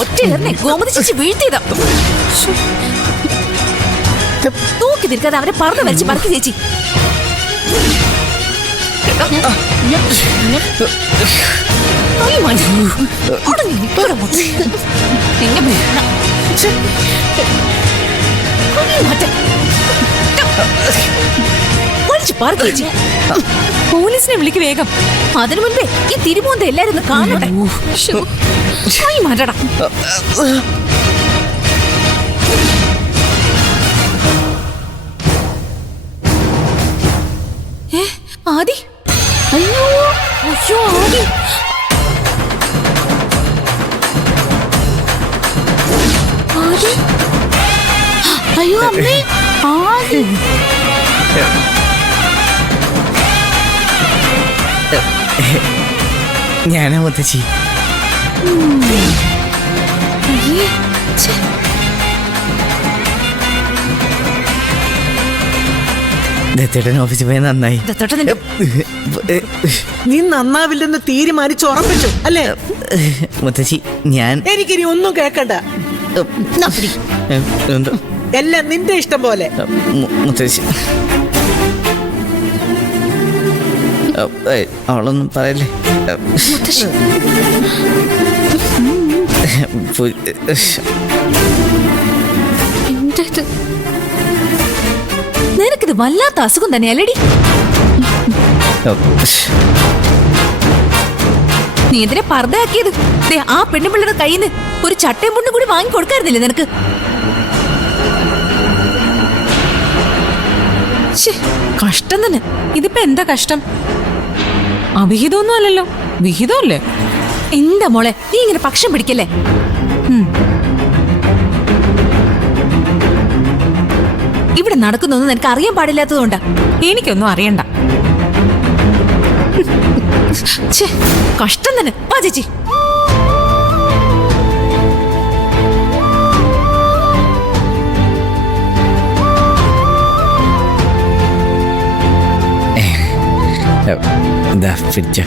ഒറ്റ ഗോമതി ചേച്ചി വീഴ്ത്തിയതാ. തൂക്കി നിൽക്കാതെ അവനെ പറഞ്ഞു വരച്ച് മടക്കി ചേച്ചി. പോലീസിനെ വിളിക്ക് വേഗം. അതിനു മുൻപേ ഈ തിരുമോന്ത എല്ലാരും ഒന്ന് കാണട്ടെ. മാറ്റടാ. ആദി, അയ്യോ അയ്യോ ആദി. ആദി, അയ്യോ അമ്മേ. ആദി, ഞാനാ മുത്തശ്ശി. ദത്തേട്ടൻ ഓഫീസിൽ പോയി നന്നായി. നീ നന്നാവില്ലെന്ന് തീരുമാനിച്ച് ഉറപ്പിച്ചു അല്ലേ മുത്തശ്ശി? ഞാൻ എനിക്കിനി ഒന്നും കേക്കണ്ട. എല്ലാം നിന്റെ ഇഷ്ടം പോലെ. മുത്തശ്ശി അവളൊന്നും പറയല്ലേ. നിനക്കിത് വല്ലാത്ത അസുഖം തന്നെയല്ലേടി. നീ എന്തിനെ പർദ്ദയാക്കിയത്? ആ പെണ്ണുപിള്ളയുടെ കയ്യിൽ നിന്ന് ഒരു ചട്ടയും മുണ്ടും കൂടി വാങ്ങി കൊടുക്കായിരുന്നില്ലേ നിനക്ക്? കഷ്ടം തന്നെ. ഇതിപ്പോ എന്താ കഷ്ടം? അവിഹിതമൊന്നും അല്ലല്ലോ, വിഹിതമല്ലേ? എന്താ മോളെ നീ ഇങ്ങനെ പക്ഷം പിടിക്കല്ലേ? ഇവിടെ നടക്കുന്നൊന്നും നിനക്ക് അറിയാൻ പാടില്ലാത്തതുകൊണ്ടാ. എനിക്കൊന്നും അറിയണ്ട. കഷ്ടം തന്നെ. വാ ചേച്ചി. എന്താ പിടിച്ച